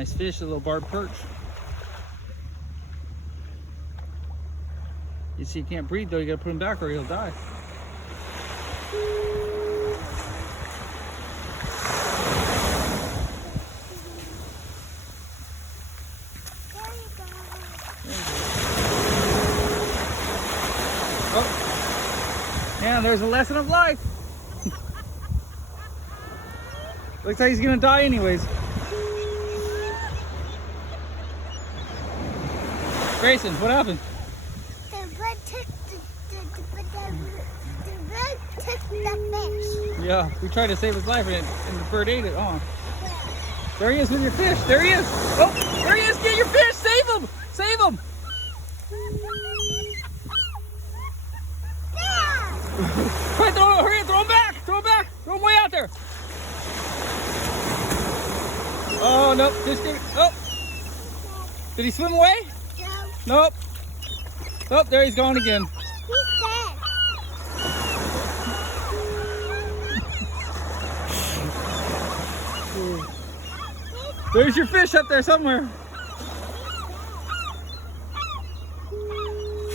Nice fish, a little barred perch. You see, he can't breathe though. You gotta put him back or he'll die. Oh, yeah, there's a lesson of life. Looks like he's gonna die anyways. Grayson, what happened? The bird took the fish. Yeah, we tried to save his life and the bird ate it. Oh, there he is with your fish. There he is. Oh, there he is. Get your fish. Save him. Save him. Quick, hurry, throw him back. Throw him back. Throw him way out there. Oh, nope. Just give it. Oh. Did he swim away? No. Nope. Oh, there he's gone again. He's dead. There's your fish up there somewhere.